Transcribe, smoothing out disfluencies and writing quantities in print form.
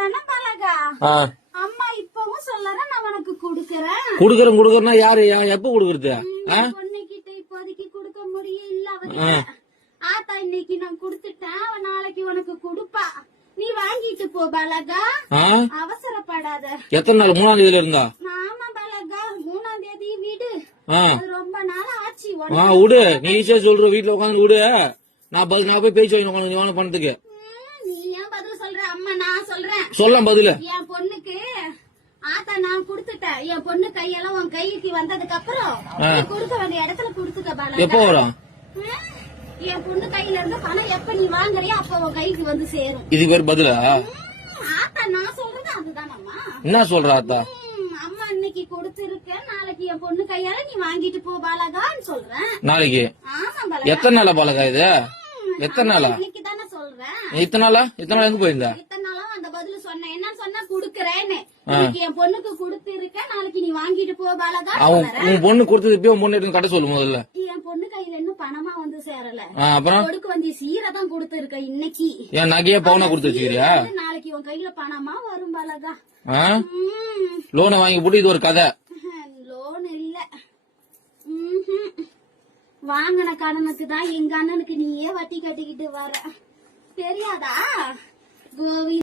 தானே பழகா. அம்மா இப்பவும் சொல்லறேன் நான் உனக்கு குடுக்கறேன்னா யாரு எப்ப குடுக்கறது? பொண்ணுகிட்ட இப்போதைக்கு கொடுக்க முடியல அவகிட்ட. ஆத்தா இன்னைக்கு நான் குடுத்துட்டேன், நாளைக்கு உனக்கு குடுப்பா. நீ வாங்கிட்டு போ பலகா, அவசரப்படாத. எத்தனை நாள்? 3ஆம் தேதியில இருந்தா? ஆமா பலகா, 3ஆம் தேதி வீடு. ரொம்ப நாள் ஆச்சு. விடு, நீ ஈஸியா சொல்ற. வீட்டுல உட்காந்து விடு, நான் போய் பேச்சு வாங்கி பணத்துக்கு. நீ ஏன் பதில் சொல்ற? அம்மா நான் சொல்றேன். சொல்ல பதில. என் பொண்ணுக்கு ஆத்தா நான் குடுத்துட்டேன். என் பொண்ணு கையெல்லாம் உன் கைக்கு வந்ததுக்கு அப்புறம் கொடுக்க வேண்டிய இடத்துல குடுத்துக்க பாலா. எப்போ வரும்? என் பொண்ணு கையில இருந்து பணம் எப்ப நீ வாங்குறியோ அப்ப உன் கைக்கு வந்து சேரும். இது பேர் பதிலா? ஆத்தா நான் சொல்றது அதுதான் அம்மா. என்ன சொல்ற ஆத்தா? அம்மா இன்னைக்கு கொடுத்திருக்கேன், நாளைக்கு என் பொண்ணு கையால நீ வாங்கிட்டு போ பாலகான்னு சொல்றேன். நாளைக்கு? ஆமா பாலகா. எத்தனை நாளா பாலகா இது? எத்தனை நாளா? இன்னைக்கு தானே சொல்றேன். இத்தனை நாளா எங்க போயிருந்தா? இத்தனை நாளா அந்த பதில் சொன்னேன். என்ன சொன்னா குடுக்கறேன்னு. இன்னைக்கு என் பொண்ணுக்கு கொடுத்திருக்கேன், நாளைக்கு நீ வாங்கிட்டு போ பாலகா. உன் பொண்ணு கொடுத்தது இப்ப உன் பொண்ணு எடுத்து கட்ட சொல்லு முதல்ல. என் பொண்ணு கையில இன்னும் பணமா வந்து சேரல. அப்புறம் கொடுக்க வந்து சீரை தான் கொடுத்திருக்க இன்னைக்கு. என் நகையா பவுனா கொடுத்து வச்சுக்கிறியா? நாளைக்கு உன் கையில பணமா வரும் பாலகா. லோனை வாங்கி போட்டு இது ஒரு கதை. லோன் இல்ல, வாங்கின கடனுக்கு தான் எங்க அண்ணனுக்கு நீயே வட்டி கட்டிக்கிட்டு வர. தெரியாதா கோவி?